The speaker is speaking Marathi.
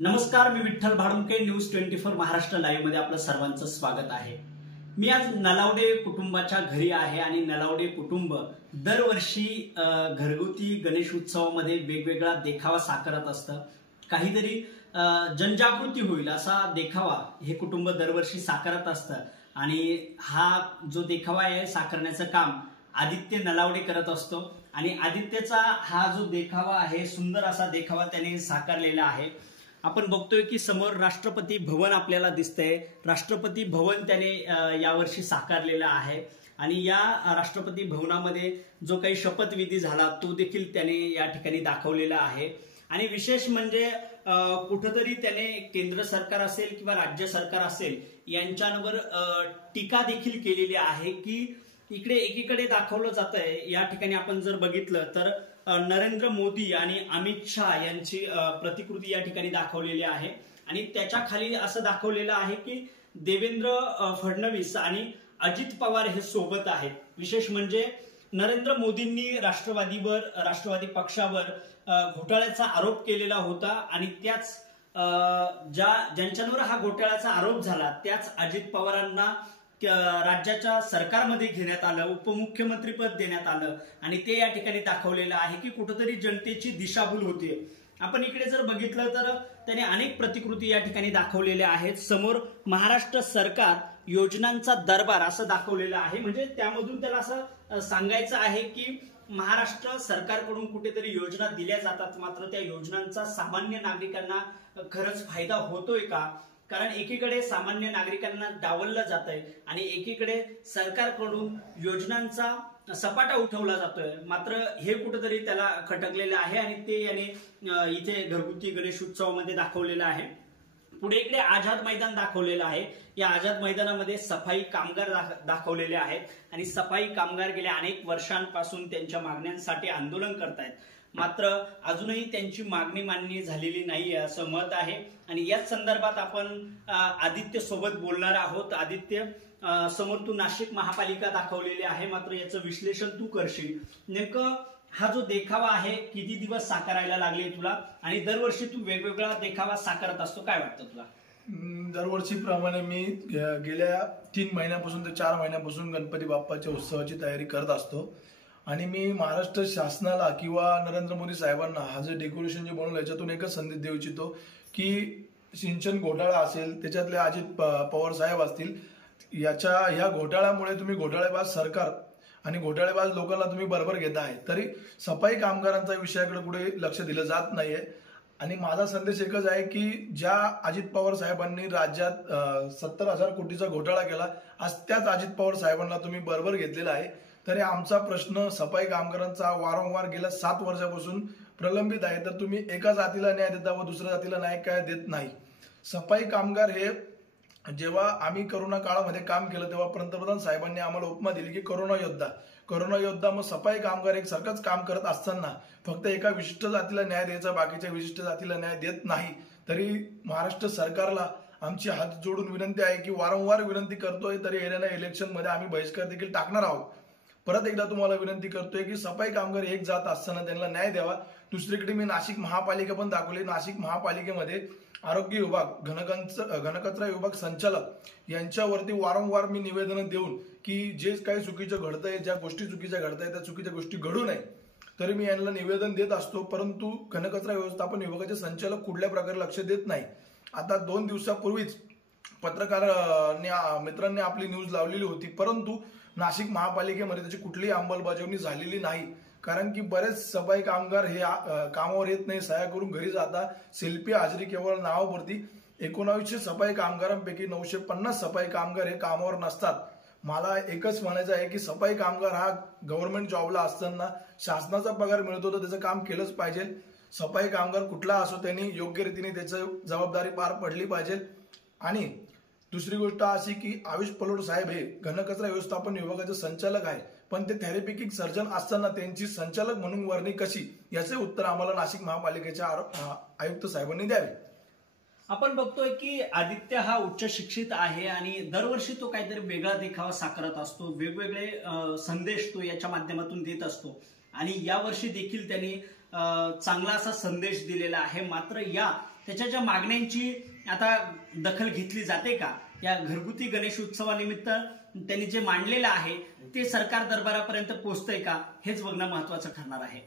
नमस्कार, मी विठ्ठल भाडुमके. न्यूज 24 महाराष्ट्र लाईव्ह मध्ये आपलं सर्वांचं स्वागत आहे. मी आज नलावडे कुटुंबाच्या घरी आहे आणि नलावडे कुटुंब दरवर्षी घरगुती गणेश उत्सवामध्ये वेगवेगळा देखावा साकारत असतं. काहीतरी जनजागृती होईल असा देखावा हे कुटुंब दरवर्षी साकारत असतं आणि हा जो देखावा आहे साकारण्याचं काम आदित्य नलावडे करत असतो आणि आदित्यचा हा जो देखावा आहे सुंदर असा देखावा त्याने साकारलेला आहे. आपण बघतोय की समोर राष्ट्रपती भवन आपल्याला दिसतंय. राष्ट्रपती भवन त्याने यावर्षी साकारलेला आहे आणि या राष्ट्रपती भवनामध्ये जो काही शपथविधी झाला तो देखील त्याने या ठिकाणी दाखवलेला आहे. आणि विशेष म्हणजे कुठंतरी त्याने केंद्र सरकार असेल किंवा राज्य सरकार असेल यांच्यावर टीका देखील केलेली आहे की इकडे एकीकडे दाखवलं जात आहे. या ठिकाणी आपण जर बघितलं तर नरेंद्र मोदी आणि अमित शहा यांची प्रतिकृती या ठिकाणी दाखवलेली आहे आणि त्याच्या खाली असं दाखवलेलं आहे की देवेंद्र फडणवीस आणि अजित पवार हे सोबत आहेत. विशेष म्हणजे नरेंद्र मोदींनी राष्ट्रवादी पक्षावर घोटाळ्याचा आरोप केलेला होता आणि त्याच ज्यांच्यावर हा घोटाळ्याचा आरोप झाला त्याच अजित पवारांना राज्याच्या सरकारमध्ये घेण्यात आलं, उपमुख्यमंत्रीपद देण्यात आलं आणि ते या ठिकाणी दाखवलेलं आहे की कुठेतरी जनतेची दिशाभूल होते. आपण इकडे जर बघितलं तर त्याने अनेक प्रतिकृती या ठिकाणी दाखवलेल्या आहेत. समोर महाराष्ट्र सरकार योजनांचा दरबार असं दाखवलेलं आहे. म्हणजे त्यामधून त्याला असं सांगायचं आहे की महाराष्ट्र सरकारकडून कुठेतरी योजना दिल्या जातात, मात्र त्या योजनांचा सामान्य नागरिकांना खरंच फायदा होतोय का? कारण एकीकडे सामान्य नागरिकांना डावललं जात आहे आणि एकीकडे सरकारकडून योजनांचा सपाटा उठवला जातोय, मात्र हे कुठेतरी त्याला खटकलेलं आहे आणि ते याने इथे घरगुती गणेश उत्सवामध्ये दाखवलेलं आहे. पुढे इकडे आझाद मैदान दाखवलेलं आहे. या आझाद मैदानामध्ये सफाई कामगार दाखवलेले आहेत आणि सफाई कामगार गेल्या अनेक वर्षांपासून त्यांच्या मागण्यांसाठी आंदोलन करतायत, मात्र अजूनही त्यांची मागणी मान्य झालेली नाहीये असं मत आहे. आणि याच संदर्भात आपण आदित्य सोबत बोलणार आहोत. आदित्य, समोर तू नाशिक महापालिका दाखवलेली आहे, मात्र याचं विश्लेषण तू करशील. नेमकं हा जो देखावा आहे किती दिवस साकारायला लागले तुला आणि दरवर्षी तू वेगवेगळा देखावा साकारत असतो, काय वाटतं तुला? दरवर्षीप्रमाणे मी गेल्या 3 महिन्यापासून ते 4 महिन्यापासून गणपती बाप्पाच्या उत्सवाची तयारी करत असतो आणि मी महाराष्ट्र शासनाला किंवा नरेंद्र मोदी साहेबांना हा जे डेकोरेशन जे बनवलं याच्यातून एकच संदेश देऊ इच्छितो की सिंचन घोटाळा असेल, त्याच्यातले अजित पवार साहेब असतील, ह्या घोटाळ्यामुळे तुम्ही घोटाळेबाज सरकार आणि घोटाळेबाज लोकांना तुम्ही बरोबर घेत आहे, तरी सफाई कामगारांच्या विषयाकडे कुठे लक्ष दिलं जात नाहीये. आणि माझा संदेश एकच आहे की ज्या अजित पवार साहेबांनी राज्यात 70,000 कोटीचा घोटाळा केला, आज त्याच अजित पवार साहेबांना तुम्ही बरोबर घेतलेला आहे. तरी आमचा प्रश्न सफाई कामगारांचा वारंवार गेल्या 7 वर्षापासून प्रलंबित आहे. तर तुम्ही एका जातीला न्याय देता व दुसऱ्या जातीला न्याय काय देत नाही. सफाई कामगार हे जेव्हा आम्ही करोना काळामध्ये काम केलं तेव्हा पंतप्रधान साहेबांनी आम्हाला उपमा दिली की करोना योद्धा. मग सफाई कामगार एक सारखंच काम करत असताना फक्त एका विशिष्ट जातीला न्याय द्यायचा, बाकीच्या विशिष्ट जातीला न्याय देत नाही. तरी महाराष्ट्र सरकारला आमची हात जोडून विनंती आहे की वारंवार विनंती करतोय, तरी येणाऱ्या इलेक्शन मध्ये आम्ही बहिष्कार देखील टाकणार आहोत. परत एकदा तुम्हाला विनंती करतोय की सफाई कामगार एक जात असताना त्यांना न्याय द्यावा. दुसरीकडे मी नाशिक महापालिका पण दाखवली. नाशिक महापालिकेमध्ये आरोग्य विभाग, घनकचरा विभाग संचालक यांच्यावरती वारंवार मी निवेदन देऊन की जे काही चुकीचं घडतंय, ज्या गोष्टी चुकीच्या घडताय त्या चुकीच्या गोष्टी घडू नये, तरी मी यांना निवेदन देत असतो. परंतु घनकचरा व्यवस्थापन विभागाचे संचालक कुठल्या प्रकारे लक्ष देत नाही. आता 2 दिवसापूर्वीच पत्रकार मित्रांनी आपली न्यूज लावलेली होती, परंतु नाशिक महापालिकेमध्ये त्याची कुठलीही अंमलबजावणी झालेली नाही. कारण की बरेच सफाई कामगार हे कामावर येत नाही, सह्या करून घरी जातात. सेल्फी हाजरी केवळ नावापुरती. 1900 सफाई कामगारांपैकी 950 सफाई कामगार हे कामावर नसतात. मला एकच म्हणायचं आहे की सफाई कामगार हा गव्हर्नमेंट जॉबला असताना शासनाचा पगार मिळतो तर त्याचं काम केलंच पाहिजे. सफाई कामगार कुठला असो त्यांनी योग्य रीतीने त्याची जबाबदारी पार पडली पाहिजे. आणि दुसरी गोष्ट अशी की आयुष पलोड साहेब हे घनकचरा व्यवस्थापन विभागाचे संचालक आहे, पण ते थेरपिटिक सर्जन असताना त्यांची संचालक म्हणून वर्णी कशी, याचे उत्तर आम्हाला नाशिक महापालिकेच्या आयुक्त साहेबांनी द्यावे. आपण बघतोय की आदित्य हा उच्च शिक्षित आहे आणि दरवर्षी तो काहीतरी वेगळा देखावा साकारत असतो, वेगवेगळे संदेश तो याच्या माध्यमातून देत असतो आणि यावर्षी देखील त्यांनी चांगला असा संदेश दिलेला आहे. मात्र त्याच्या ज्या मागण्यांची आता दखल घेतली जाते का, या घरगुती गणेश उत्सवानिमित्त त्यांनी जे मांडलेलं आहे ते सरकार दरबारापर्यंत पोहोचतंय का, हेच बघणं महत्वाचं ठरणार आहे.